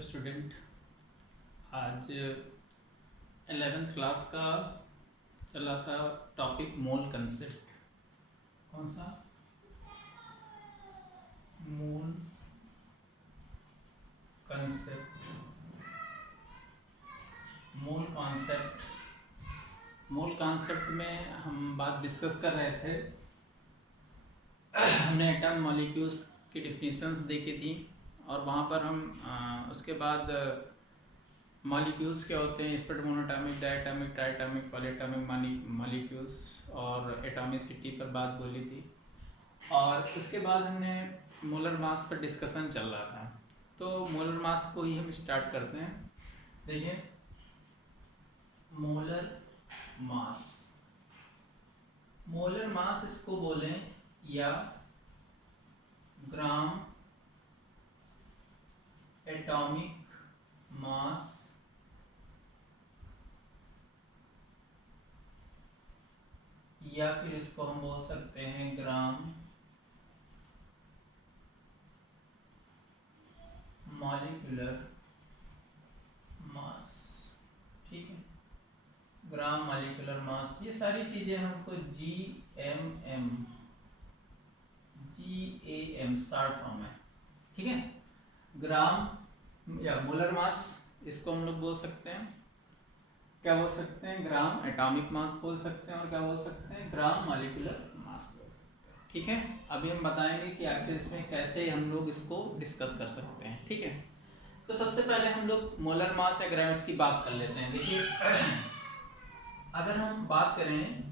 Hello student. आज 11th class का चला था टॉपिक मोल कंसेप्ट। कौन सा? मोल कंसेप्ट। मोल कॉन्सेप्ट में हम बात डिस्कस कर रहे थे। हमने एटम मॉलिक्यूल्स की डिफिनीशंस देखी थी और वहाँ पर हम उसके बाद मॉलिक्यूल्स क्या होते हैं, split monoatomic, diatomic, triatomic, polyatomic molecules और एटॉमिसिटी पर बात बोली थी। और उसके बाद हमने मोलर मास पर डिस्कशन चल रहा था, तो मोलर मास को ही हम स्टार्ट करते हैं। देखिए, मोलर मास इसको बोलें या ग्राम एटॉमिक मास या फिर इसको हम बोल सकते हैं ग्राम मॉलिक्यूलर मास। ठीक है, ग्राम मॉलिक्यूलर मास, ये सारी चीजें हमको GAM शॉर्ट फॉर्म है। ठीक है, ग्राम या मोलर मास इसको हम लोग बोल सकते हैं, क्या बोल सकते हैं, ग्राम एटॉमिक मास बोल सकते हैं और क्या बोल सकते हैं, ग्राम मॉलिक्यूलर मास बोल सकते हैं। ठीक है, अभी हम बताएंगे कि आखिर इसमें कैसे हम लोग इसको डिस्कस कर सकते हैं। ठीक है, तो सबसे पहले हम लोग मोलर मास या ग्राम्स की बात कर लेते हैं। देखिए, अगर हम बात करें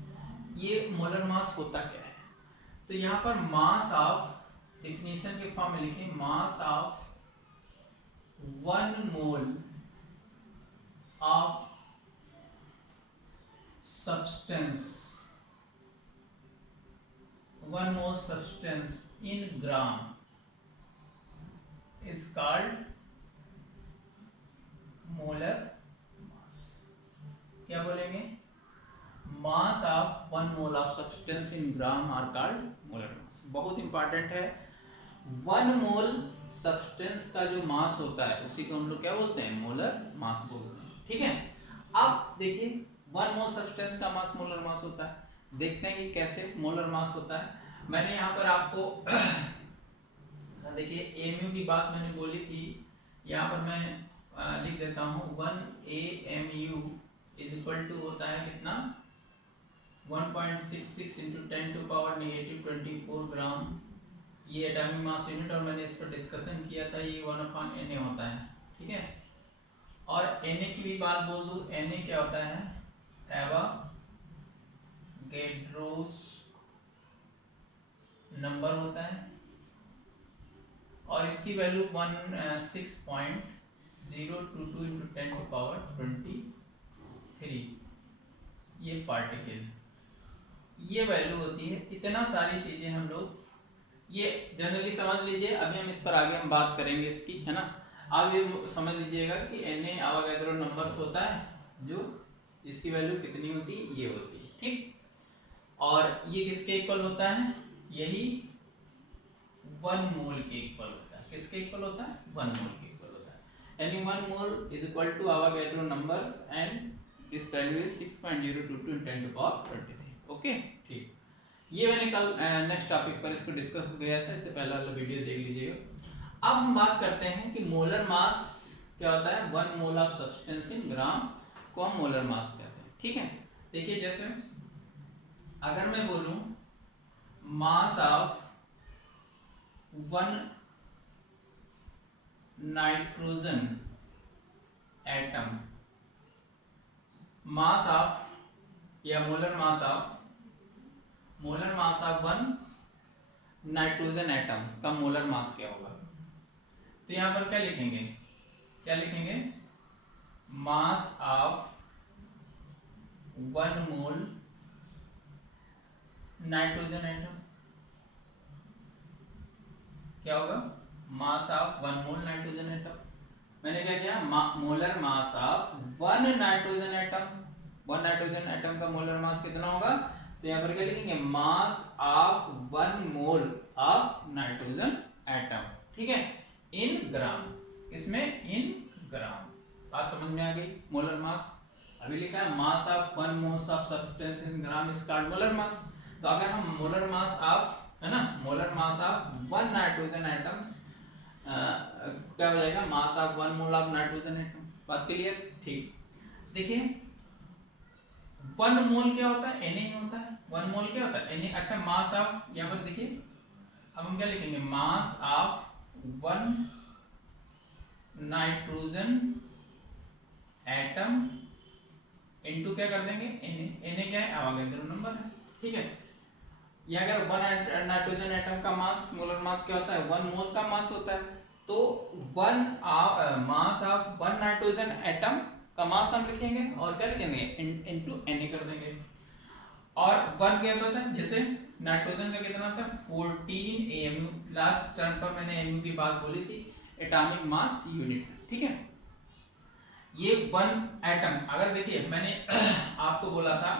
ये मोलर मास होता क्या है, तो यहाँ पर मास ऑफ, डिफिनीशन के फॉर्म में लिखें, मास of 1 mole of substance, 1 mole substance in gram is called molar mass। क्या बोलेंगे? mass of 1 mole of substance in gram are called molar mass। बहुत इंपॉर्टेंट है, 1 मोल सब्सटेंस का जो मास होता है उसी को हम लोग क्या बोलते हैं, मोलर मास बोलते हैं। ठीक है, अब देखिए 1 मोल सब्सटेंस का मास मोलर मास होता है। देखते हैं कि कैसे मोलर मास होता है। मैंने यहाँ पर आपको देखिए एमयू की बात मैंने बोली थी, यहाँ पर मैं लिख देता हूँ 1 AMU इज इक्वल टू होता है कितना, 1.66 इंटू 10⁻⁻24 ग्राम। ये एटॉमिक मास यूनिट और मैंने इस पर डिस्कशन किया था, ये 1/Na होता है। ठीक है, और Na की भी बात बोल दूं, Na क्या होता है, एवोगैड्रोस नंबर होता है और इसकी वैल्यू 16.022 इंटू 10⁻23 ये पार्टिकल, ये वैल्यू होती है। इतना सारी चीजें हम लोग ये जनरली समझ लीजिए, अभी हम इस पर आगे हम बात करेंगे इसकी, है ना। आप ये समझ लीजिएगा कि Na एवोगैड्रो नंबर्स होता है, जो इसकी वैल्यू कितनी होती है, ये होती है। ठीक, और ये किसके इक्वल होता है, यही 1 मोल के इक्वल होता है। किसके इक्वल होता है, 1 मोल के इक्वल होता है। यानी 1 mole is equal to Avogadro numbers and this value is 6.022 × 10⁻23। Okay, ठीक, ये मैंने कल नेक्स्ट टॉपिक पर इसको डिस्कस किया था, इससे पहले वाला वीडियो देख लीजिएगा। अब हम बात करते हैं कि मोलर मास क्या होता है। 1 मोल ऑफ सब्सटेंस इन ग्राम को हम मोलर मास कहते हैं। ठीक है, देखिए जैसे अगर मैं बोलूं mass of 1 nitrogen atom, mass of या molar mass of 1 nitrogen atom का मोलर मास क्या होगा, तो यहां पर क्या लिखेंगे, mass of 1 mole nitrogen atom क्या होगा, mass of 1 mole nitrogen atom. मैंने क्या किया, molar mass of 1 nitrogen atom. 1 nitrogen atom का मोलर मास कितना होगा, तो यहाँ पर क्या लिखेंगे, mass of 1 mole of nitrogen atom. ठीक है, इन ग्राम। इसमें इन ग्राम। बात समझ में आ गई। मोलर मास अभी लिखा है mass of one moles of substance in gram is called molar mass. तो अगर हम मोलर मास ऑफ, है ना, molar mass of one nitrogen atoms क्या हो जाएगा, mass of one mole of nitrogen atom. बात क्लियर? ठीक। देखिए वन मोल क्या होता है, Na ही होता है। वन मोल क्या होता है, Na। अच्छा मास ऑफ, यहाँ पर देखिए अब हम क्या लिखेंगे, mass of one nitrogen atom into क्या कर देंगे, Na क्या है, अवोगाड्रो नंबर है। ठीक है, या अगर वन नाइट्रोजन एटम का मास, मोलर मास क्या होता है, वन मोल का मास होता है। तो one mass of one nitrogen atom का मास हम लिखेंगे और क्या लिखेंगे, इनटू Na कर देंगे। और वन क्या होता है, जैसे नाइट्रोजन का कितना था 14 AMU। लास्ट टर्म पर मैंने AMU की बात बोली थी, एटॉमिक मास यूनिट। ठीक है, ये वन एटम, अगर देखिए मैंने आपको बोला था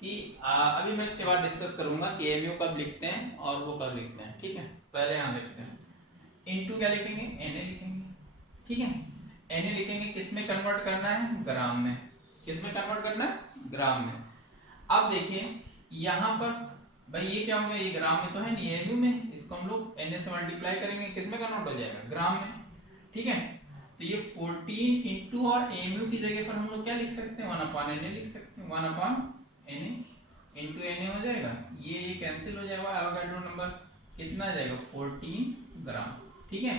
कि अभी मैं इसके बाद डिस्कस करूंगा कि AMU कब लिखते हैं और वो कब लिखते हैं। ठीक है, पहले यहाँ लिखते हैं, इनटू क्या लिखेंगे, Na लिखेंगे। ठीक है, Na लिखेंगे, किस में कन्वर्ट करना है, ग्राम में। किस में कन्वर्ट करना है, ग्राम में। अब देखिए यहाँ पर भाई ये क्या हो गया, ये ग्राम में तो है नहीं, AMU में। इसको हम लोग Na से मल्टीप्लाई करेंगे, किस में कन्वर्ट हो जाएगा, ग्राम में। ठीक है, तो ये 14 इंटू और AMU की जगह पर हम लोग क्या लिख सकते हैं, 1/Na लिख सकते हैं। 1/Na इंटू Na हो जाएगा, ये कैंसिल हो जाएगा, अवोगाड्रो नंबर कितना आ जाएगा, 14 ग्राम। ठीक है,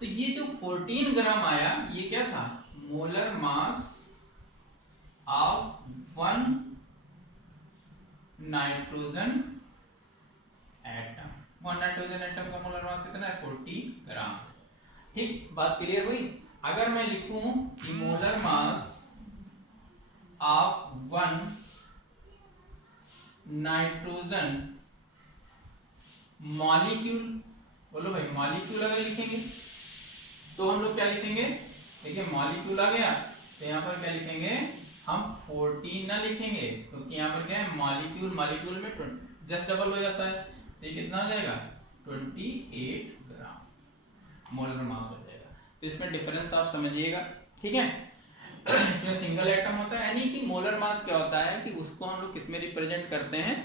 तो ये जो 14 ग्राम आया, ये क्या था, molar mass of one nitrogen atom. One nitrogen atom का मोलर मास कितना है, 14 ग्राम। ठीक, बात क्लियर हुई। अगर मैं लिखूं कि molar mass of one nitrogen molecule, बोलो भाई मॉलिक्यूल अगर लिखेंगे तो हम लोग क्या लिखेंगे, देखिए मॉलिक्यूल आ गया तो यहाँ पर क्या लिखेंगे हम, 14 ना लिखेंगे क्योंकि यहाँ पर क्या है, मॉलिक्यूल, मॉलिक्यूल में जस्ट डबल हो जाता है, तो ये कितना हो जाएगा, 28 ग्राम मोलर मास हो जाएगा। तो इसमें डिफरेंस आप समझिएगा। ठीक है, इसमें सिंगल एटम होता है, यानी कि मोलर मास क्या होता है कि उसको हम लोग किस में रिप्रेजेंट करते हैं,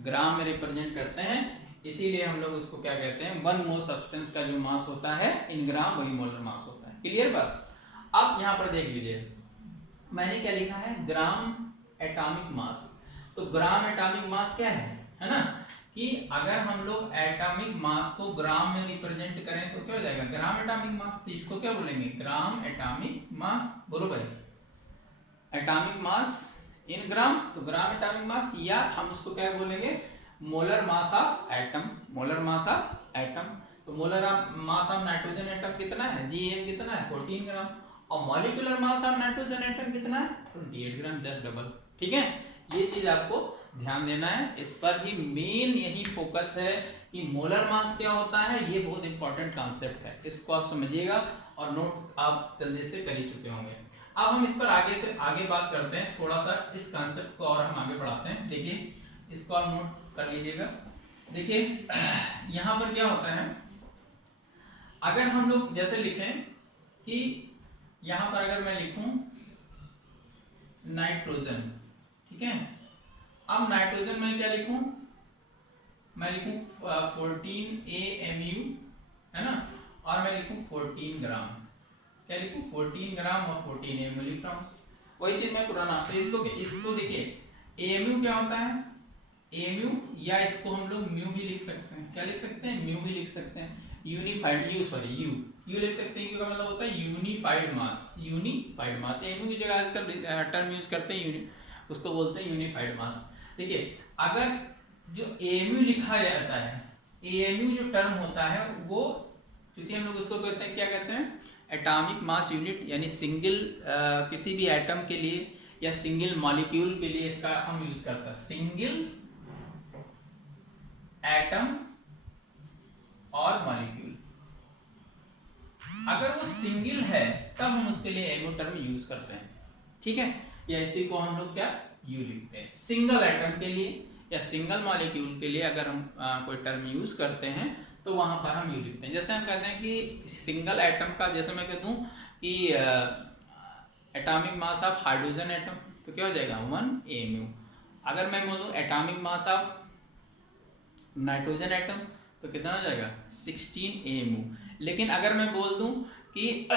ग्राम में रिप्रेजेंट करते हैं। इसीलिए हम लोग उसको क्या कहते हैं, वन मोल सब्सटेंस का जो मास होता है इन ग्राम, वही मोलर मास होता है। क्लियर बात? अब यहाँ पर देख लीजिए, मैंने क्या लिखा है, ग्राम एटॉमिक मास। तो ग्राम एटॉमिक मास क्या है ना, कि अगर हम लोग एटॉमिक मास को ग्राम में रिप्रेजेंट करें तो क्या हो जाएगा, ग्राम एटॉमिक मास। तो इसको क्या बोलेंगे, ग्राम एटॉमिक मास। बोलो भाई, एटॉमिक मास इन ग्राम, तो ग्राम एटॉमिक मास, या हम उसको क्या बोलेंगे, molar mass of atom. Molar mass of atom, तो molar mass of nitrogen atom कितना है, GAM कितना है, 14 ग्राम। और molecular mass of nitrogen atom कितना है, 28 ग्राम, जस्ट डबल। ठीक है, ये चीज आपको ध्यान देना है, इस पर ही मेन यही फोकस है कि मोलर मास क्या होता है। ये बहुत इंपॉर्टेंट कॉन्सेप्ट है, इसको आप समझिएगा और नोट आप जल्दी से कर ही चुके होंगे। अब हम इस पर आगे बात करते हैं, थोड़ा सा इस कॉन्सेप्ट को और हम आगे बढ़ाते हैं। देखिए इसको आप नोट कर लीजिएगा। देखिए यहाँ पर क्या होता है, अगर हम लोग जैसे लिखें कि यहाँ पर अगर मैं लिखूं नाइट्रोजन, ठीक है, अब नाइट्रोजन में क्या लिखूं, मैं लिखूं 14 AMU, है ना, और मैं लिखूं 14 ग्राम। क्या लिखूं, 14 ग्राम और 14 AMU लिख रहा हूं, वही चीज मैं पुराना। तो इसको देखिए, AMU क्या होता है, AMU, या इसको हम लोग म्यू भी लिख सकते हैं। क्या लिख सकते हैं, म्यू भी लिख सकते हैं। यूनिफाइड, यू लिख सकते हैं, क्योंकि मतलब होता है यूनिफाइड मास। यूनिफाइड मास, AMU की जगह आजकल टर्म यूज करते हैं, उसको बोलते हैं यूनिफाइड मास। देखिए अगर जो AMU लिखा जाता है, AMU जो टर्म होता है वो, क्योंकि हम लोग उसको कहते हैं, क्या कहते हैं, एटॉमिक मास यूनिट, यानी सिंगल किसी भी एटम के लिए या सिंगल मॉलिक्यूल के लिए इसका हम यूज करते हैं, सिंगल एटम और मॉलिक्यूल। अगर वो सिंगल है तब हम उसके लिए AMU टर्म यूज करते हैं। ठीक है, या इसी को हम लोग क्या यू लिखते हैं। सिंगल एटम के लिए या सिंगल मॉलिक्यूल के लिए अगर हम कोई टर्म यूज करते हैं तो वहां पर हम यू लिखते हैं। जैसे हम कहते हैं कि सिंगल एटम का, जैसे मैं कह दूं कि atomic mass of hydrogen atom, तो क्या हो जाएगा 1 AMU। अगर मैं बोलूं atomic mass of nitrogen atom तो कितना हो जाएगा 16 AMU। लेकिन अगर मैं बोल दूं कि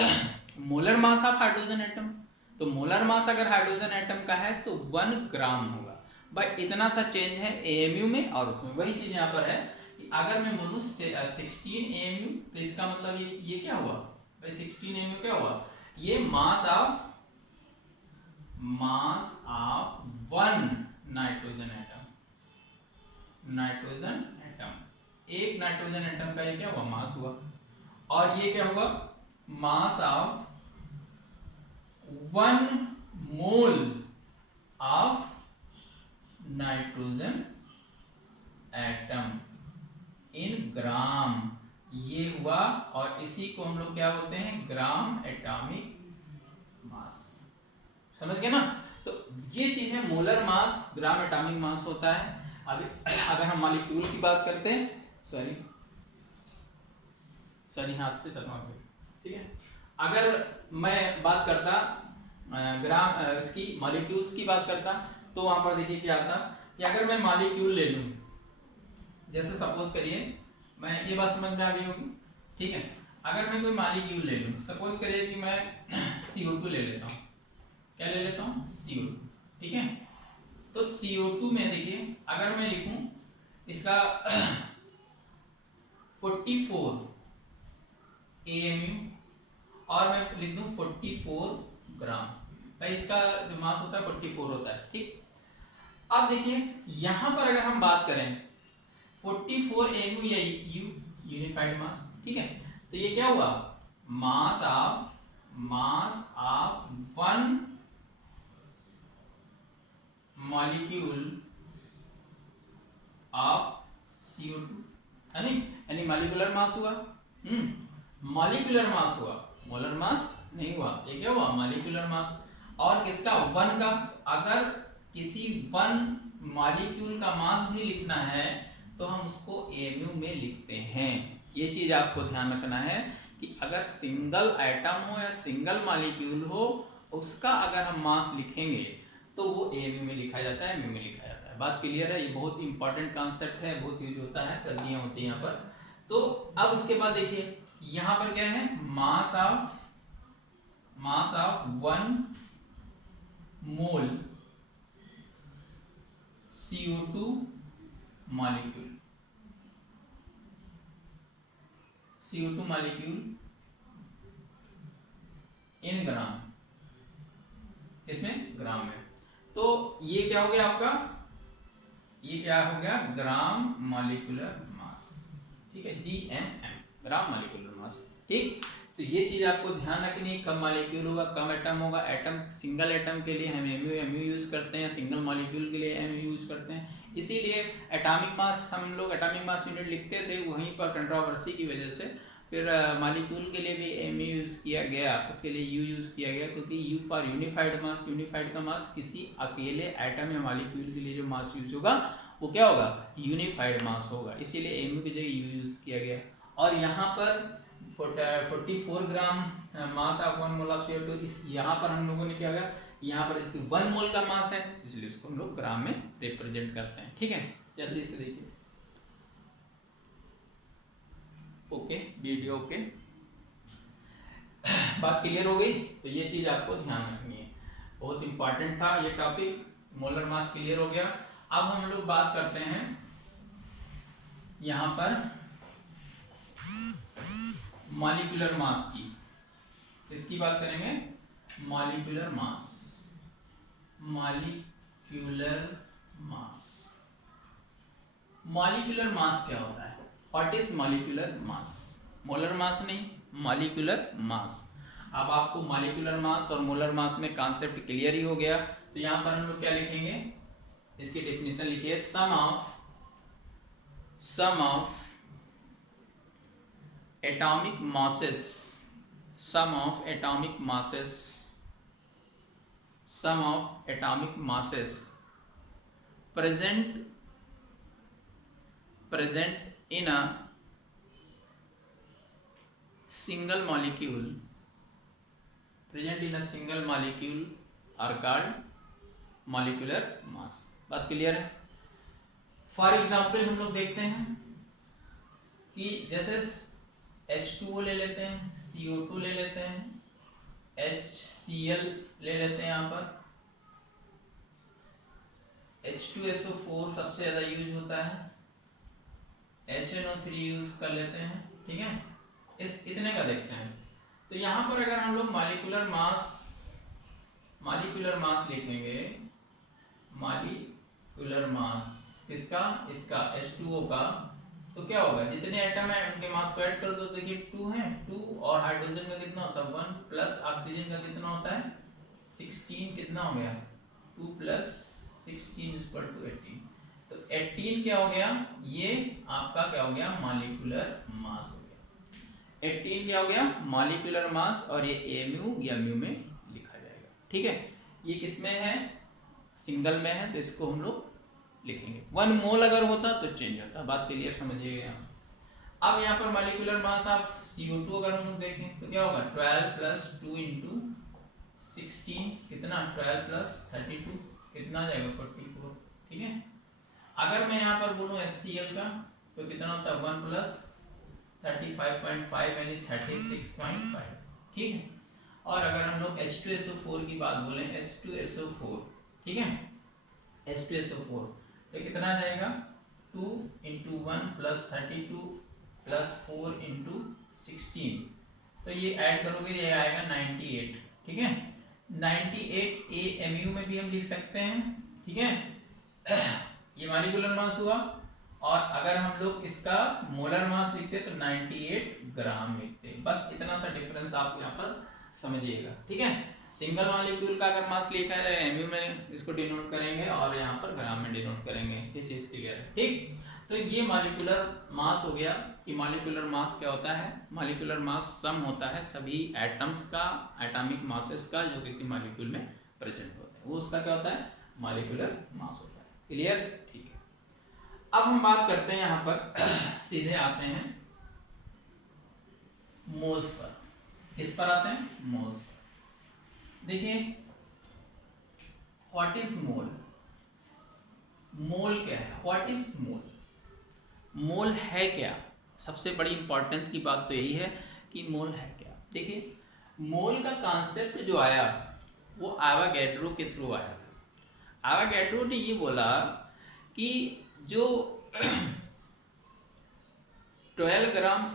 molar mass of hydrogen atom, तो मोलर मास अगर हाइड्रोजन एटम का है तो 1 ग्राम होगा। भाई इतना सा चेंज है AMU में और उसमें। वही चीज यहाँ पर है कि अगर मैं बोलूं 16 AMU तो इसका मतलब ये क्या हुआ भाई, 16 AMU क्या हुआ, ये मास of 1 nitrogen atom, nitrogen atom, एक नाइट्रोजन एटम का ये क्या हुआ मास हुआ। और ये क्या हुआ, mass of 1 mole of nitrogen atom in gram, ये हुआ। और इसी को हम लोग क्या बोलते हैं, ग्राम एटॉमिक मास। समझ गए ना। तो ये चीज है, molar mass gram atomic mass होता है। अभी अगर हम मॉलिक्यूल की बात करते हैं, सॉरी हाथ से चलवा, ठीक है। अगर मैं बात करता ग्राम इसकी मॉलिक्यूल्स की बात करता, तो वहां पर देखिए क्या आता कि अगर मैं मॉलिक्यूल ले लूं, जैसे सपोज करिए, मैं ये बात समझ में आ गई होगी, ठीक है। अगर मैं कोई मॉलिक्यूल ले लूं, सपोज करिए कि मैं CO2 ले लेता हूं, क्या ले लेता हूं CO2, ठीक है। तो CO2 में देखिए अगर मैं लिखूं इसका 44 AMU और मैं लिख दूं 44 ग्राम, भाई इसका जो मास होता है 44 होता है, ठीक। अब देखिए यहां पर अगर हम बात करें 44 AMU या यूनिफाइड मास, ठीक है। तो ये क्या हुआ, mass of 1 molecule of CO2, है नहीं, यानी मॉलिक्यूलर मास हुआ। मॉलिक्यूलर मास हुआ, मोलर मास नहीं हुआ। ये क्या हुआ, मॉलिक्यूलर मास। और किसका, 1 का। अगर किसी 1 मॉलिक्यूल का मास भी लिखना है तो हम उसको AMU में लिखते हैं। ये चीज आपको ध्यान रखना है कि अगर सिंगल एटम हो या सिंगल मॉलिक्यूल हो, उसका अगर हम मास लिखेंगे तो वो AMU में लिखा जाता है, MU में लिखा जाता है। बात क्लियर है, ये बहुत इंपॉर्टेंट कॉन्सेप्ट है, बहुत यूज होता है, गलतियां होती हैं यहाँ पर। तो अब उसके बाद देखिए यहाँ पर क्या है, mass of 1 mole CO2 molecule, CO2 molecule in gram, इसमें ग्राम में। तो ये क्या हो गया आपका, ये क्या हो गया, ग्राम मॉलिक्यूलर मास, ठीक है, GMM, ग्राम मॉलिक्यूलर मास, ठीक। तो ये चीज आपको ध्यान रखनी है, कम मॉलिक्यूल होगा कम एटम होगा। एटम, सिंगल एटम के लिए हम MU यूज करते हैं, सिंगल मॉलिक्यूल के लिए MU यूज करते हैं। इसीलिए एटॉमिक मास, हम लोग एटॉमिक मास यूनिट लिखते थे, वहीं पर कंट्रोवर्सी की वजह से फिर मॉलिक्यूल के लिए भी MU यूज किया गया, उसके लिए U यूज किया गया, क्योंकि U for unified mass, unified का मास किसी अकेले एटम या मॉलिक्यूल के लिए जो मास यूज होगा वो क्या होगा, यूनिफाइड मास होगा। इसीलिए MU की जगह U यूज किया गया। और यहाँ पर 44 ग्राम मास ऑफ 1 मोल ऑफ CO2, इस यहाँ पर हम लोगों ने क्या किया, यहाँ पर 1 मोल का मास है, इसलिए इसको हम लोग ग्राम में रिप्रेजेंट करते हैं, ठीक है। जल्दी से देखिए, ओके, वीडियो ओके, बात क्लियर हो गई। तो ये चीज आपको ध्यान रखनी है, बहुत इंपॉर्टेंट था ये टॉपिक। मोलर मास क्लियर हो गया। अब हम लोग बात करते हैं यहां पर मॉलिक्यूलर मास की। इसकी बात करेंगे, molecular mass, molecular mass. Molecular mass क्या होता है, what is molecular mass, molar mass नहीं, मॉलिक्यूलर मास। अब आपको मॉलिक्यूलर मास और मोलर मास में कॉन्सेप्ट क्लियर ही हो गया। तो यहां पर हम लोग क्या लिखेंगे, इसकी डेफिनेशन लिखिए, sum of atomic masses, sum of atomic masses, sum of atomic masses present in a single molecule present in a single molecule are called molecular mass। बात क्लियर है? फॉर एग्जाम्पल हम लोग देखते हैं कि जैसे H2O ले लेते हैं, CO2 ले लेते हैं, HCl ले लेते हैं, यहाँ पर H2SO4 सबसे ज्यादा यूज होता है, HNO3 यूज कर लेते हैं, ठीक है। इस इतने का देखते हैं। तो यहाँ पर अगर हम लोग मॉलिक्यूलर मास लिखेंगे, मॉलिक्यूलर मास किसका, इसका H2O का, तो क्या होगा, जितने एटम है उनके मास को ऐड कर दो। देखिए 2 है, 2 और हाइड्रोजन का कितना होता है 1 प्लस ऑक्सीजन का कितना होता है 16, कितना हो गया 2 प्लस 16 इक्वल टू 18। तो 18 क्या हो गया, ये आपका क्या हो गया मॉलिक्यूलर मास हो गया। 18 क्या हो गया मॉलिक्यूलर मास, और ये एमयू या म्यू में लिखा जाएगा, ठीक है। ये किसमें है, सिंगल में है, तो इसको हम लोग लिखेंगे। 1 मोल अगर होता तो चेंज होता। बात क्लियर समझिएगा यहाँ। अब यहाँ पर मॉलिक्यूलर मास ऑफ CO2 अगर हम लोग देखें तो क्या होगा 12 प्लस 2 इंटू 16 कितना 12 प्लस 32 कितना आ जाएगा 44, ठीक है। अगर मैं यहाँ पर बोलूँ HCl का तो कितना होता है 1 प्लस 35.5 यानी 36.5, ठीक है। और अगर हम लोग H2SO4 की बात बोलें, H2SO4, ठीक है, H2SO4 तो कितना आ जाएगा 2 इंटू 1 प्लस 32 प्लस 4 इंटू 16, तो ये ऐड करोगे ये आएगा 98, ठीक है। 98 AMU में भी हम लिख सकते हैं, ठीक है। ये मॉलिक्यूलर मास हुआ। और अगर हम लोग इसका मोलर मास लिखते तो 98 ग्राम लिखते। बस इतना सा डिफरेंस आप यहाँ पर समझिएगा, ठीक है। सिंगल मॉलिक्यूल का अगर मास लिखा है एमयू में इसको डिनोट करेंगे और यहाँ पर ग्राम में डिनोट करेंगे, ये चीज क्लियर है, ठीक। तो ये मॉलिक्यूलर मास हो गया कि मॉलिक्यूलर मास क्या होता है, मॉलिक्यूलर मास सम होता है सभी एटम्स का, एटॉमिक मासेस का जो किसी मॉलिक्यूल में प्रेजेंट होते हैं, वो उसका क्या होता है मॉलिक्यूलर मास होता है, क्लियर, ठीक है। अब हम बात करते हैं यहाँ पर सीधे आते हैं मोल्स पर। किस पर आते हैं, मोल्स पर। देखिए व्हाट इज मोल, मोल क्या है, व्हाट इज मोल, मोल है क्या। सबसे बड़ी इंपॉर्टेंट की बात तो यही है कि मोल है क्या। देखिए मोल का कॉन्सेप्ट जो आया वो एवोगैड्रो के थ्रू आया था। एवोगैड्रो ने ये बोला कि जो 12 ग्राम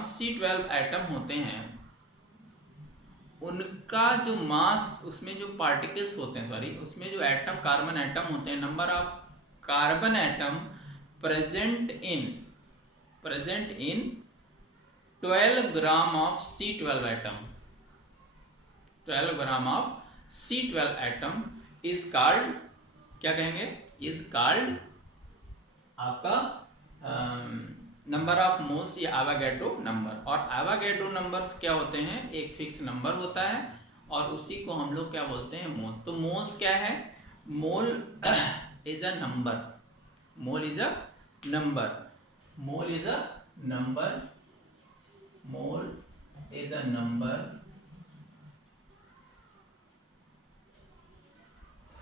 C12 एटम होते हैं उनका जो मास, उसमें जो पार्टिकल्स होते हैं, सॉरी उसमें जो एटम कार्बन एटम होते हैं, number of carbon atom present in 12 gram of C12 atom, 12 gram of C12 atom is called, क्या कहेंगे, इज कॉल्ड आपका नंबर ऑफ मोल्स या एवोगैड्रो नंबर। और एवोगैड्रो नंबर्स क्या होते हैं, एक फिक्स नंबर होता है और उसी को हम लोग क्या बोलते हैं मोल। तो मोल्स क्या है, mole is a number, mole is a number, mole is a number, mole is a number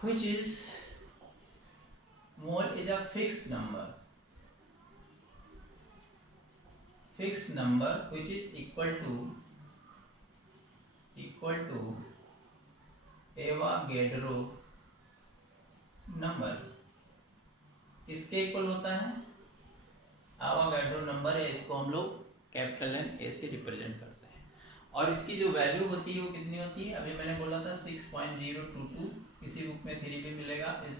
which is, mole is a fixed number which is equal to Avogadro number। इसके इक्वल होता है Avogadro number है, इसको हम लोग capital N A से represent करते हैं। और इसकी जो वैल्यू होती है वो कितनी होती है, अभी मैंने बोला था 6.022, किसी बुक में 3 भी मिलेगा, इस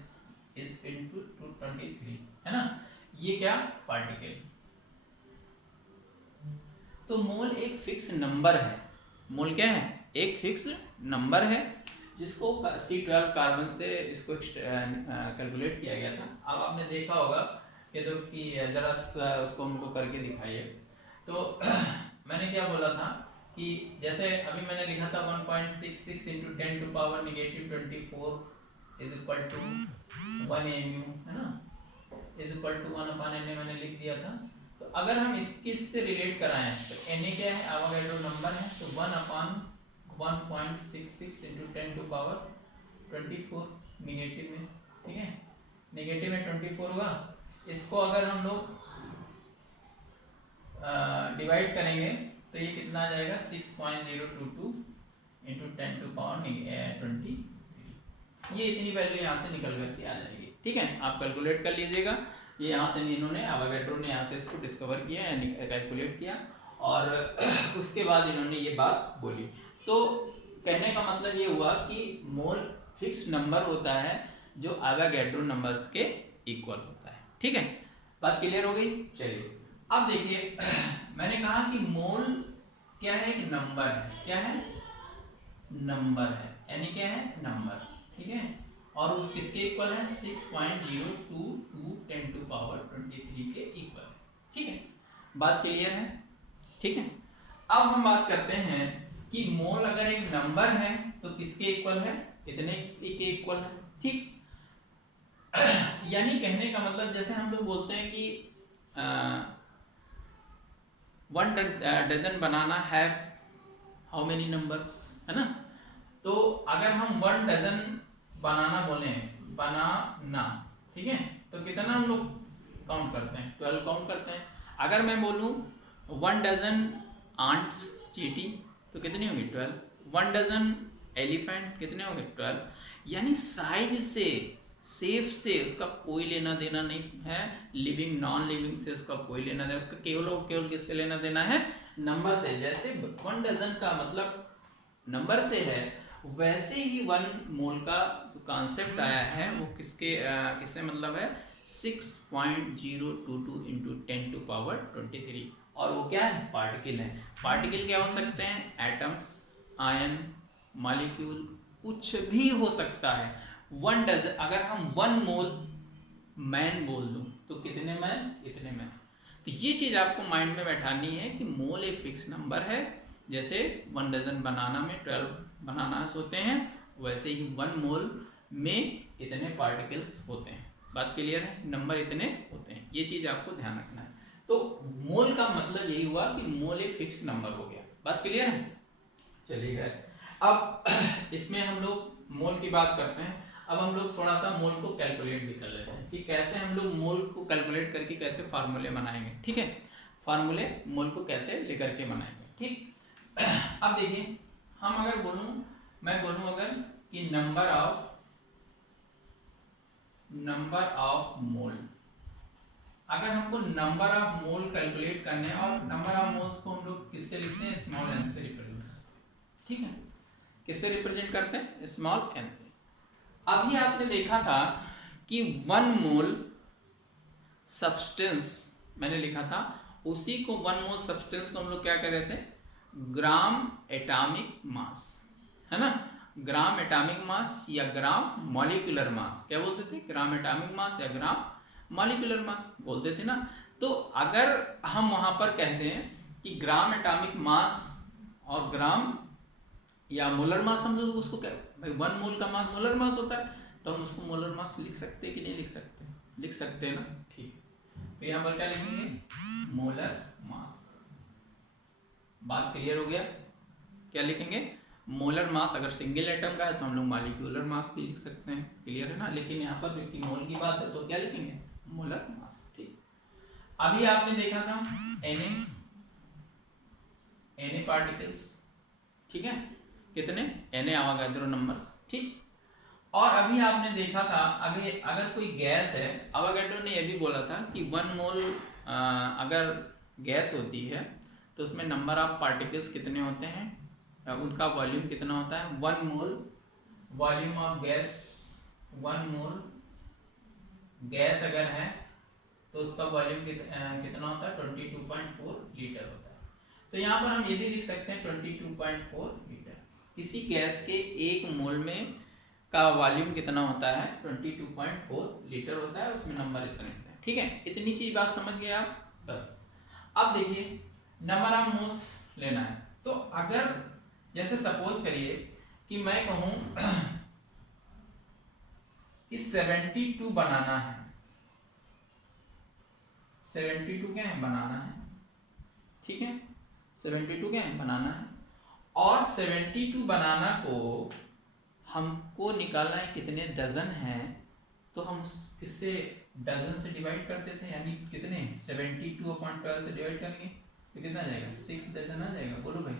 इंटू 223 है ना। ये क्या पार्टिकल। तो मोल एक फिक्स नंबर है, मोल क्या है, एक फिक्स नंबर है जिसको C12 कार्बन से इसको कैलकुलेट किया गया था। अब आपने देखा होगा कि तो कि जरा उसको हमको करके दिखाइए। तो मैंने क्या बोला था कि जैसे अभी मैंने लिखा था 1.66 into 10 to power -24 is equal to 1 AMU है ना, इज इक्वल टू 1/n मैंने लिख दिया था। तो अगर हम इससे रिलेट कराएं तो Na क्या है, एवोगैड्रो नंबर है, तो 1/1.66 इंटू 10⁻24 नेगेटिव में, ठीक है, नेगेटिव में 24 होगा। इसको अगर हम लोग डिवाइड करेंगे तो ये कितना आ जाएगा, 6.022 इंटू 10⁻20। ये इतनी वैल्यू यहाँ से निकल करके आ जाएगी, ठीक है। आप कैलकुलेट कर लीजिएगा, ये यहाँ से इन्होंने एवोगैड्रो ने यहाँ से इसको डिस्कवर किया, यानी कैलकुलेट किया, और उसके बाद इन्होंने ये बात बोली। तो कहने का मतलब ये हुआ कि मोल फिक्स नंबर होता है जो एवोगैड्रो नंबर्स के इक्वल होता है, ठीक है। बात क्लियर हो गई। चलिए अब देखिए, मैंने कहा कि मोल क्या है, एक नंबर है, क्या है, नंबर है, यानी क्या है, नंबर, ठीक है, और उस किसके इक्वल है, 6.022 10⁻23 के इक्वल, ठीक है। बात क्लियर है, ठीक है। अब हम बात करते हैं कि मोल अगर एक नंबर है तो किसके इक्वल है, इतने के इक्वल है, ठीक। यानी कहने का मतलब जैसे हम लोग बोलते हैं कि 1 डजन बनाना है हाउ मेनी नंबर्स, है ना। तो अगर हम 1 डजन बनाना बोले, बनाना, ठीक है, तो कितना हम लोग काउंट करते हैं, 12 काउंट करते हैं। अगर मैं बोलूं 1 डजन आंट्स, चींटी, तो कितनी होगी, 12। 1 डजन एलिफेंट, कितने होंगे, 12। यानी साइज से, शेप से उसका कोई लेना देना नहीं है, लिविंग नॉन लिविंग से उसका कोई लेना देना, उसका केवल और केवल किससे लेना देना है, नंबर से। जैसे 1 डजन का मतलब नंबर से है, वैसे ही 1 मोल का कॉन्सेप्ट आया है वो किससे मतलब है, 6.022 इंटू 10⁻23, और वो क्या है, पार्टिकल है। पार्टिकल क्या हो सकते हैं, एटम्स, आयन, मॉलिक्यूल, कुछ भी हो सकता है। 1 डजन, अगर हम 1 मोल मैन बोल दूं तो कितने मैन, इतने मैन। तो ये चीज आपको माइंड में बैठानी है कि मोल एक फिक्स नंबर है। जैसे 1 डजन बनाना में 12 बनानास होते हैं, वैसे ही 1 मोल में इतने पार्टिकल्स होते हैं। बात क्लियर है, नंबर इतने होते हैं, ये चीज आपको ध्यान रखना है। तो मोल का मतलब यही हुआ कि मोल एक फिक्स नंबर हो गया। बात क्लियर है। चलिए अब इसमें हम लोग मोल की बात करते हैं। अब हम लोग थोड़ा सा मोल को कैलकुलेट भी कर लेते हैं कि कैसे हम लोग मोल को कैलकुलेट करके कैसे फार्मूले बनाएंगे, ठीक है। फार्मूले मोल को कैसे लेकर के बनाएंगे, ठीक। अब देखिए, हम अगर मैं बोलूं अगर कि नंबर ऑफ मोल, अगर हमको नंबर ऑफ मोल कैलकुलेट करने हैं, और नंबर ऑफ मोल्स को हम लोग किससे लिखते हैं, स्मॉल एन से रिप्रेजेंट करते हैं, ठीक है। किससे रिप्रेजेंट करते हैं, स्मॉल एन से। अभी आपने देखा था कि 1 मोल सब्सटेंस मैंने लिखा था, उसी को 1 मोल सब्सटेंस को हम लोग क्या कर रहे थे, ग्राम एटॉमिक मास, है ना। ग्राम एटॉमिक मास या ग्राम मॉलिक्यूलर मास, क्या बोलते थे, ग्राम एटॉमिक मास या ग्राम मॉलिक्यूलर मास बोलते थे ना। तो अगर हम वहां पर कहते हैं कि ग्राम एटॉमिक मास और ग्राम या मोलर मास, हम लोग उसको क्या, भाई 1 मोल का मास मोलर मास होता है, तो हम उसको मोलर मास लिख सकते हैं कि नहीं लिख सकते, लिख सकते हैं ना, ठीक। तो यहाँ पर क्या लिखेंगे, मोलर मास। बात क्लियर हो गया, क्या लिखेंगे, मोलर मास। अगर सिंगल एटम का है तो हम लोग मॉलिक्यूलर मास भी लिख सकते हैं, क्लियर है ना। लेकिन यहाँ पर क्योंकि मोल की बात है तो क्या लिखेंगे, मोलर मास, ठीक। अभी आपने देखा था Na पार्टिकल्स, ठीक है, कितने, Na एवोगैड्रो नंबर्स, ठीक। और अभी आपने देखा था अगर कोई गैस है, एवोगैड्रो ने यह भी बोला था कि 1 मोल अगर गैस होती है तो उसमें नंबर ऑफ पार्टिकल्स कितने होते हैं, उनका वॉल्यूम कितना होता है। 1 mole volume of gas, 1 mole gas अगर है तो उसका वॉल्यूम कितना होता है, 22.4 लीटर होता है। तो यहाँ पर हम ये भी लिख सकते हैं 22.4 लीटर। किसी गैस के 1 मोल में का वॉल्यूम कितना होता है, 22.4 लीटर होता है, उसमें नंबर इतने होते हैं, ठीक है। इतनी चीज बात समझ गए आप, बस। अब देखिए नंबर ऑफ मोल्स लेना है, तो अगर जैसे सपोज करिए कि मैं कहूं कि 72 बनाना है, 72 क्या है, बनाना है, ठीक है, 72 क्या है, बनाना है। और 72 बनाना को हमको निकालना है कितने डजन हैं, तो हम किससे डजन से डिवाइड करते थे, यानी कितने 72/12 से डिवाइड करेंगे तो कितना आ जाएगा, 6 डजन आ जाएगा। बोलो भाई,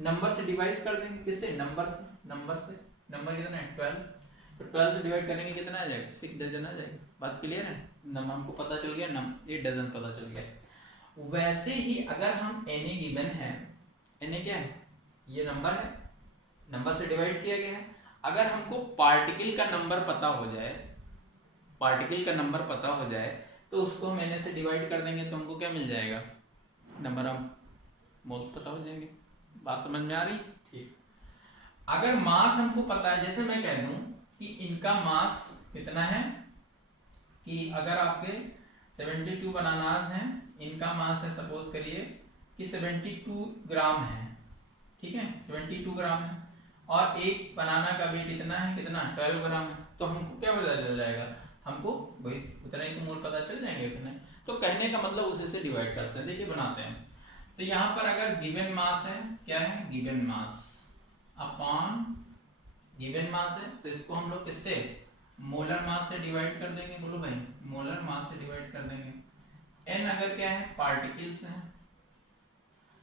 नंबर से डिवाइड कर देंगे, किससे, नंबर से, नंबर कितना है 12, तो 12 से डिवाइड करेंगे कितना आ जाएगा, 6 डजन आ जाएगा। बात क्लियर है, नंबर हमको पता चल गया, ये डजन पता चल गया। वैसे ही अगर हम Na गिवन है, Na क्या है, ये नंबर है, नंबर से डिवाइड किया गया है। अगर हमको पार्टिकल का नंबर पता हो जाए, पार्टिकल का नंबर पता हो जाए तो उसको हम Na से डिवाइड कर देंगे तो हमको क्या मिल जाएगा, नंबर ऑफ मोल्स पता हो जाएंगे। बात समझ में आ रही, ठीक। अगर मास हमको पता है, जैसे मैं कह दूं कि इनका मास कितना है, कि अगर आपके 72 बनानास हैं, इनका मास है सपोज करिए कि 72 ग्राम है, ठीक है, 72 ग्राम है, और एक बनाना का वेट इतना है, कितना 12 ग्राम है, तो हमको क्या पता चल जाएगा, हमको वही उतना ही तो मोल पता चल जाएंगे उतने। तो कहने का मतलब उसी से डिवाइड करते हैं, देखिए बनाते हैं। तो यहाँ पर अगर गिवन मास है, क्या है, given mass upon given mass है, तो इसको हम लोग किससे, मोलर मास से डिवाइड कर देंगे। बोलो भाई, मोलर मास से डिवाइड कर देंगे। एन अगर क्या है, पार्टिकल्स है,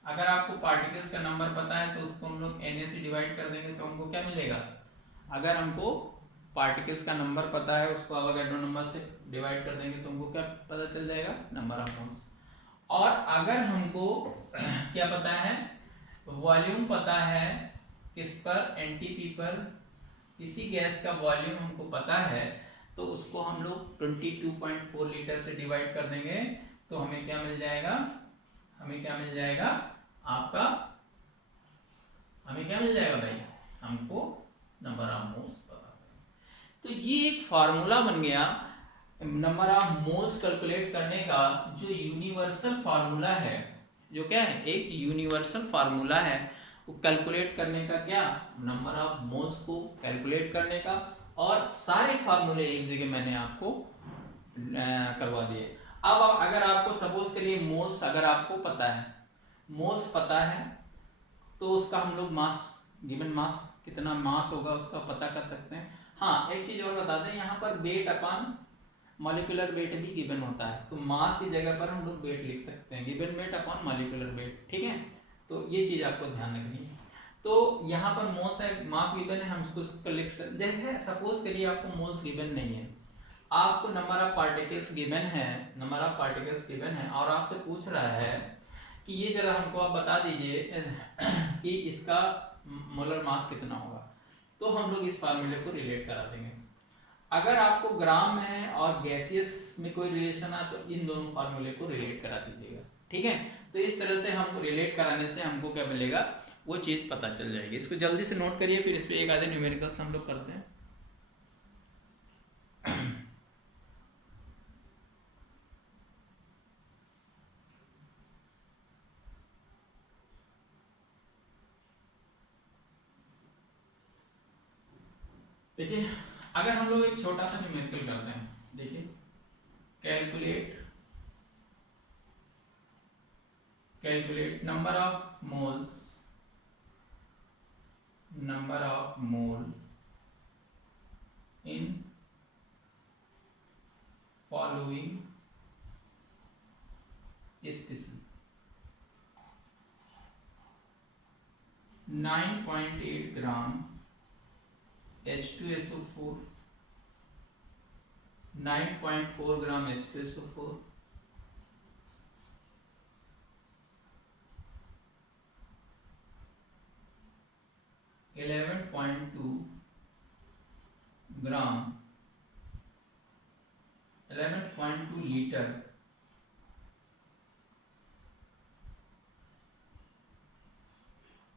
अगर आपको पार्टिकल्स का नंबर पता है तो उसको हम लोग Na से डिवाइड कर देंगे तो हमको क्या मिलेगा, अगर हमको पार्टिकल्स का नंबर पता है उसको अवोगाड्रो नंबर से डिवाइड कर देंगे तो हमको क्या पता चल जाएगा, नंबर ऑफ मोल्स। और अगर हमको क्या पता है, वॉल्यूम पता है, किस पर, एनटीपी पर, किसी गैस का वॉल्यूम हमको पता है तो उसको हम लोग 22.4 लीटर से डिवाइड कर देंगे तो हमें क्या मिल जाएगा, हमें क्या मिल जाएगा आपका, हमें क्या मिल जाएगा भाई, हमको नंबर ऑफ मोल्स पता है। तो ये एक फार्मूला बन गया नंबर ऑफ मोल्स कैलकुलेट करने का, जो यूनिवर्सल फार्मूला है, जो क्या है, एक यूनिवर्सल फार्मूला है वो कैलकुलेट करने का, क्या, नंबर ऑफ मोल्स को कैलकुलेट करने का। और सारे फार्मूले एक जगह मैंने आपको करवा दिए। अब अगर आपको सपोज करिए मोल्स अगर आपको पता है, मोल्स पता है तो उसका हम लोग मास, गिवन मास कितना मास होगा उसका पता कर सकते हैं। हाँ, एक चीज और बता दें, यहाँ पर वेट अपॉन मॉलिक्यूलर वेट भी गिवन होता है, तो मास की जगह पर हम लोग वेट लिख सकते हैं, given weight upon molecular weight, ठीक है। तो ये चीज आपको ध्यान रखनी है। तो यहाँ पर मोल्स है, मास गिवन है, हम उसको लिख सकते, जैसे सपोज करिए आपको मोल्स गिवन नहीं है, आपको नंबर ऑफ पार्टिकल्स गिवन है, नंबर ऑफ पार्टिकल्स गिवन है, और आपसे पूछ रहा है कि ये जरा हमको आप बता दीजिए कि इसका मोलर मास कितना होगा, तो हम लोग इस फार्मूले को रिलेट करा देंगे। अगर आपको ग्राम में है और गैसियस में कोई रिलेशन है तो इन दोनों फार्मूले को रिलेट करा दीजिएगा, ठीक है। तो इस तरह से हम रिलेट कराने से हमको क्या मिलेगा, वो चीज़ पता चल जाएगी। इसको जल्दी से नोट करिए, फिर इस पर एक आधे न्यूमेरिकल्स हम लोग करते हैं। देखिए, अगर हम लोग एक छोटा सा न्यूमेरिकल करते हैं, देखिए, calculate number of mole in following species, 9.8 gram H2SO4, 9.4 gram H2SO4, 11.2 gram 11.2 litre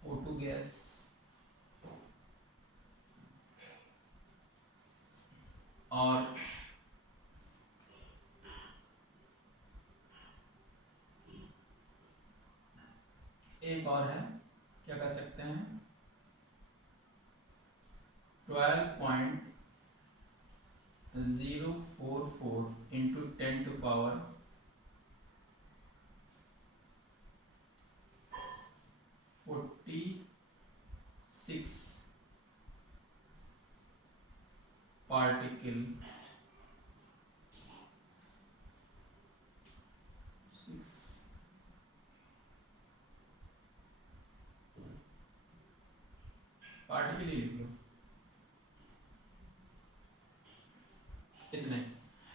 O2 gas, और एक और है, क्या कर सकते हैं, 12.044 इंटू 10⁻⁴ पार्टिकल ही लिख लो इतने।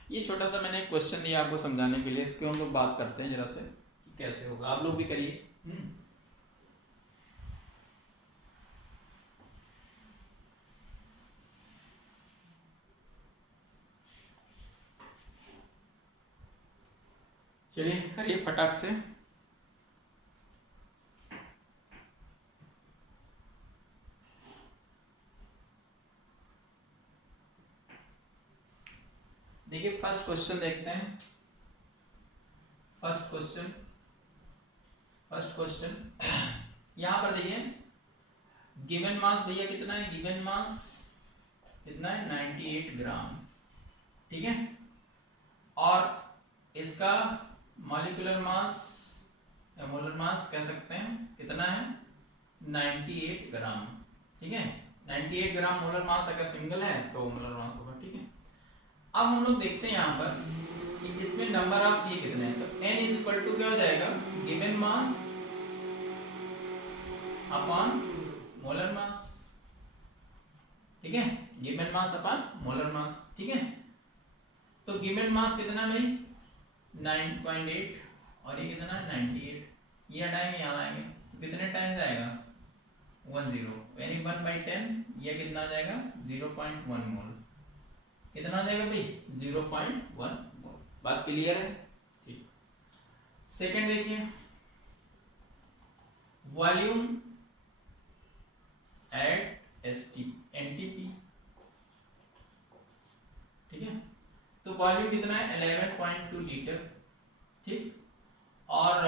ये छोटा सा मैंने क्वेश्चन दिया आपको समझाने के लिए, इसको हम लोग बात करते हैं जरा से कि कैसे होगा, आप लोग भी करिए। चलिए करिए फटाक से। देखिए फर्स्ट क्वेश्चन देखते हैं। फर्स्ट क्वेश्चन यहां पर देखिए गिवन मास भैया कितना है, गिवन मास कितना है 98 ग्राम, ठीक है। और इसका मॉलिक्यूलर मास या मोलर मास कह सकते हैं कितना है 98 ग्राम, ठीक है। 98 ग्राम मोलर मास अगर सिंगल है तो मोलर मास होगा, ठीक है। अब हम लोग देखते हैं यहाँ पर कि इसमें नंबर ऑफ ये कितने हैं, तो n इज इक्वल टू क्या हो जाएगा given mass upon molar mass, ठीक है। Given mass upon molar mass, ठीक है। तो गिवन मास कितना भाई 9.8 और ये कितना 98, ये हटाएंगे यहाँ आएंगे तो कितने टाइम जाएगा 10, यानी 1/10 ये कितना आ जाएगा 0.1 मोल, कितना आ जाएगा भाई 0.1 मोल। बात क्लियर है, ठीक। सेकंड देखिए वॉल्यूम एट एनटीपी, ठीक है। तो वॉल्यूम कितना है 11.2 लीटर, ठीक। और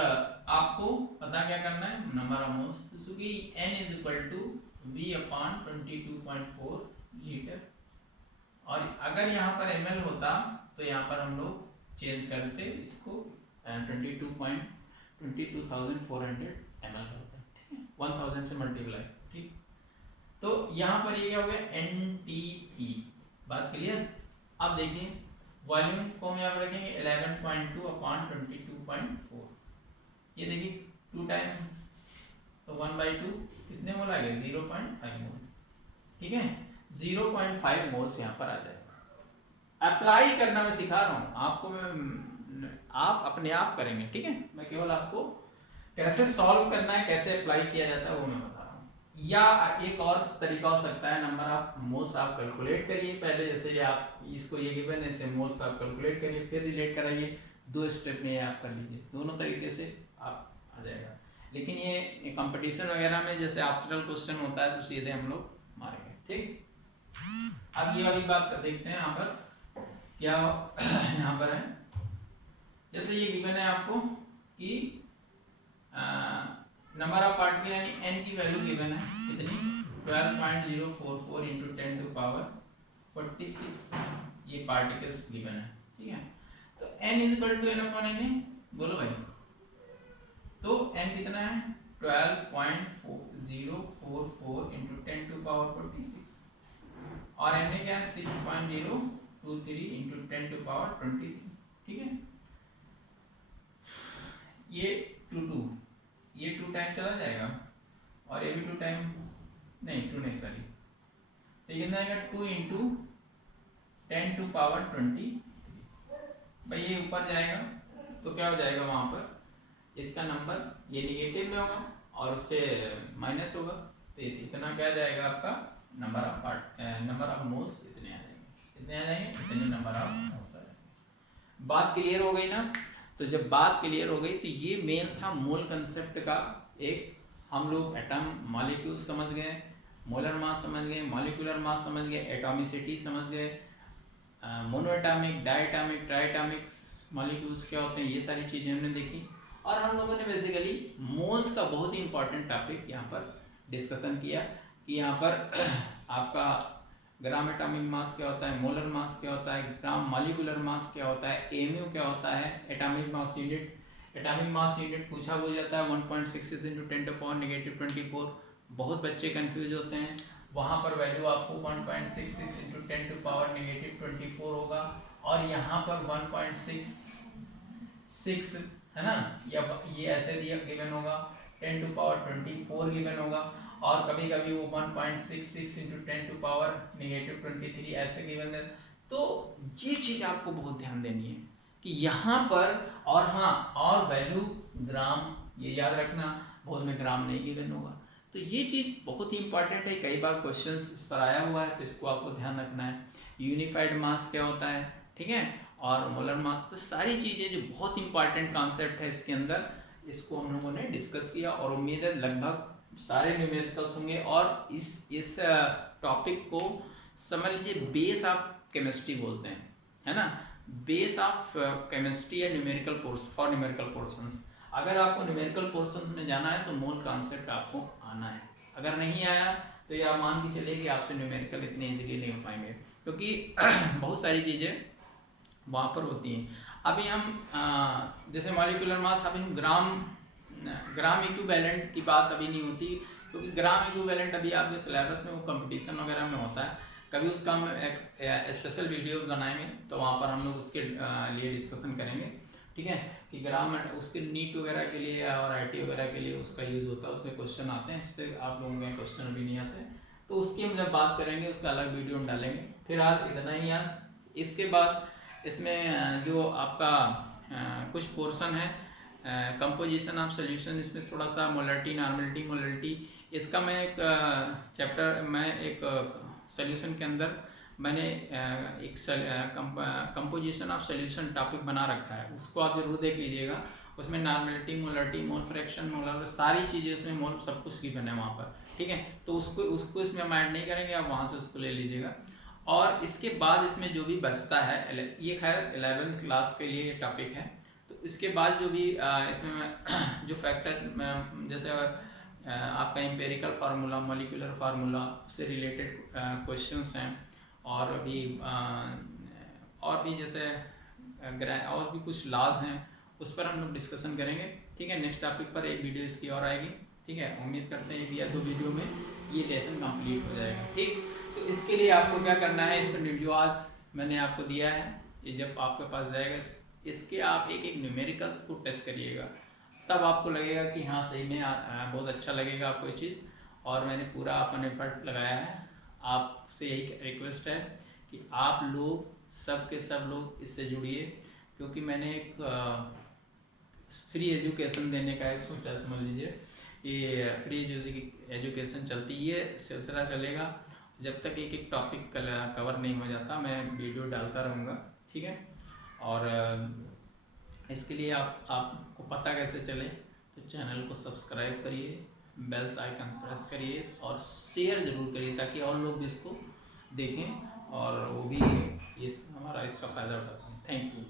आपको पता क्या करना है नंबर ऑफ मोल्स, तो चूंकि n is equal to v upon 22.4 litre, और अगर यहाँ पर ml होता तो यहाँ पर हम लोग चेंज करते इसको 22,400 ml करते, ठीक है, 1000 से मल्टीप्लाई, ठीक। तो यहाँ पर ये क्या हो गया NTP, बात क्लियर। अब देखिए वॉल्यूम को हम यहाँ रखेंगे 11.2 अपॉन 22.4, ये देखिए 2 टाइम तो 1/2 कितने मोल आ गए 0.5 मोल, ठीक है। 0.5 मोल्स यहाँ पर आ जाएगा। अप्लाई करना मैं सिखा रहा हूँ आपको, मैं आप अपने आप करेंगे, ठीक है। मैं केवल आपको कैसे सॉल्व करना है, कैसे अप्लाई किया जाता है वो मैं बता रहा हूँ। या एक और तरीका हो सकता है, नंबर ऑफ मोल्स आप कैलकुलेट करिए पहले, जैसे आप इसको ये गिवन है इससे मोल्स आप कैलकुलेट करिए फिर रिलेट कराइए, 2 स्टेप में आप कर लीजिए, दोनों तरीके से आप आ जाएगा। लेकिन ये कंपटीशन वगैरह में जैसे ऑप्शनल क्वेश्चन होता है तो सीधे हम लोग मारेंगे, ठीक। अब ये वाली बात कर देखते हैं यहाँ पर क्या यहाँ पर है, जैसे ये गिवन है आपको कि नंबर ऑफ पार्टिकल यानी n की वैल्यू गिवन है कितनी 12.044 इंटू 10 टू पावर 46 ये पार्टिकल्स गिवन है, ठीक है। तो n is equal to n upon n, बोलो भाई, तो n कितना है 12.044 इंटू 10 टू पावर 46 और n ने क्या है 6.023 इंटू 10 टू पावर 23, ठीक है। ये 2 ये 2 टाइम चला जाएगा और ये भी 2 टाइम नहीं 2 नहीं सॉरी, तो ये कितना आएगा 2 इंटू 10 टू पावर 20, भाई ये ऊपर जाएगा तो क्या हो जाएगा वहां पर इसका नंबर ये निगेटिव में होगा और उससे माइनस होगा, तो इतना क्या जाएगा आपका नंबर ऑफ मोल्स इतने आ जाएंगे, कितने आ जाएंगे इतने नंबर ऑफ मोल्स आ जाएंगे। बात क्लियर हो गई ना। तो जब बात क्लियर हो गई तो ये मेन था मोल कंसेप्ट का, एक हम लोग एटम मॉलिक्यूल्स समझ गए, मोलर मास समझ गए, मॉलिक्यूलर मास समझ गए, एटॉमिसिटी समझ गए, मोनोएटॉमिक, डायटॉमिक, ट्राइटॉमिक मॉलिक्यूल्स क्या होते हैं, ये सारी चीज़ें हमने देखी। और हम लोगों ने बेसिकली मोल्स का बहुत ही इंपॉर्टेंट टॉपिक यहाँ पर डिस्कशन किया कि यहाँ पर आपका ग्राम एटॉमिक मास क्या होता है, मोलर मास क्या होता है, ग्राम मॉलिक्यूलर मास क्या होता है, एमयू क्या होता है, atomic mass unit. Atomic mass unit पूछा हो जाता है 1.66 इंटू 10 टू पावर -24, बहुत बच्चे कंफ्यूज होते हैं, वहाँ पर वैल्यू आपको 1.66 इंटू 10 टू पावर -24 होगा और यहाँ पर 1.66 है ना, या ये ऐसे दिया गिवन होगा 10 टू पावर 24 गिवन होगा, और कभी कभी वो 1.66 इंटू 10 टू पावर -23 ऐसे गिवन है। तो ये चीज आपको बहुत ध्यान देनी है कि यहाँ पर, और हाँ, और वैल्यू ग्राम, ये याद रखना, बहुत में ग्राम नहीं गिवन होगा। तो ये चीज बहुत ही इंपॉर्टेंट है, कई बार क्वेश्चंस इस पर आया हुआ है, तो इसको आपको ध्यान रखना है। यूनिफाइड मास क्या होता है, ठीक है, और मोलर मास, तो सारी चीजें जो बहुत इंपॉर्टेंट कॉन्सेप्ट है इसके अंदर, इसको हम लोगों ने डिस्कस किया, और उम्मीद है लगभग सारे न्यूमेरिकल्स होंगे। और इस टॉपिक को समझ लीजिए बेस ऑफ केमिस्ट्री बोलते हैं, है ना, बेस ऑफ केमिस्ट्री या न्यूमेरिकल फॉर न्यूमेरिकल पोर्शंस। अगर आपको न्यूमेरिकल पोर्शंस में जाना है तो मोल कॉन्सेप्ट आपको आना है, अगर नहीं आया तो ये आप मान के चलिए कि आपसे न्यूमेरिकल इतने इजीली नहीं हो पाएंगे, क्योंकि बहुत सारी चीज़ें वहाँ पर होती हैं। अभी हम जैसे मॉलिक्यूलर मास, अभी हम ग्राम इक्विवेलेंट की बात अभी नहीं होती, क्योंकि ग्राम इक्विवेलेंट अभी आपके सिलेबस में वो कंपटीशन वगैरह में होता है। कभी उसका हम एक स्पेशल वीडियो बनाएंगे, तो वहाँ पर हम लोग उसके लिए डिस्कशन करेंगे, ठीक है, कि ग्राम उसके नीट वगैरह के लिए और आईटी वगैरह के लिए उसका यूज़ होता है, उसमें क्वेश्चन आते हैं, इस पर आप लोगों के क्वेश्चन भी नहीं आते, तो उसकी हम जब बात करेंगे उसका अलग वीडियो हम डालेंगे। फिलहाल इतना ही आज। इसके बाद इसमें जो आपका कुछ पोर्शन है कंपोजिशन ऑफ सोल्यूशन, इसमें थोड़ा सा मोलरिटी, नॉर्मलिटी, मोलरिटी, इसका मैं एक चैप्टर, मैं एक सोल्यूशन के अंदर मैंने एक कंपोजिशन ऑफ सोल्यूशन टॉपिक बना रखा है, उसको आप जरूर देख लीजिएगा। उसमें normality, molarity, mole fraction, molar, सारी चीज़ें उसमें, मोल सब कुछ गिवन है वहाँ पर, ठीक है। तो उसको इसमें हम ऐड नहीं करेंगे, आप वहाँ से उसको ले लीजिएगा। और इसके बाद इसमें जो भी बचता है, ये खैर 11th क्लास के लिए टॉपिक है, तो इसके बाद जो भी इसमें जो फैक्टर, जैसे आपका एम्पेरिकल फार्मूला, मॉलिक्यूलर फार्मूला, उससे रिलेटेड क्वेश्चंस हैं, और भी जैसे और भी कुछ लॉज हैं, उस पर हम लोग डिस्कशन करेंगे, ठीक है। नेक्स्ट टॉपिक पर एक वीडियो इसकी और आएगी, ठीक है। उम्मीद करते हैं कि या 2 वीडियो में ये लेसन कंप्लीट हो जाएगा, ठीक। तो इसके लिए आपको क्या करना है, इस पर जो आज मैंने आपको दिया है, ये जब आपके पास जाएगा, इसके आप एक एक न्यूमेरिकल्स को टेस्ट करिएगा, तब आपको लगेगा कि हाँ सही में बहुत अच्छा लगेगा आपको ये चीज़, और मैंने पूरा अपना एफर्ट लगाया है। आपसे यही रिक्वेस्ट है कि आप लोग सब के सब लोग इससे जुड़िए, क्योंकि मैंने एक फ्री एजुकेशन देने का एक सोचा, समझ लीजिए ये फ्री एजुकेशन चलती, ये सिलसिला चलेगा जब तक एक एक टॉपिक कवर नहीं हो जाता, मैं वीडियो डालता रहूँगा, ठीक है। और इसके लिए आपको पता कैसे चले, तो चैनल को सब्सक्राइब करिए, बेल्स आइकन प्रेस करिए, और शेयर ज़रूर करिए, ताकि और लोग भी इसको देखें और वो भी हमारा इसका फ़ायदा उठाते हैं। Thank you.